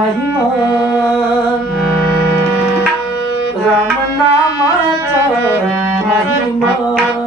महिमा। राम नामाचा महिमा।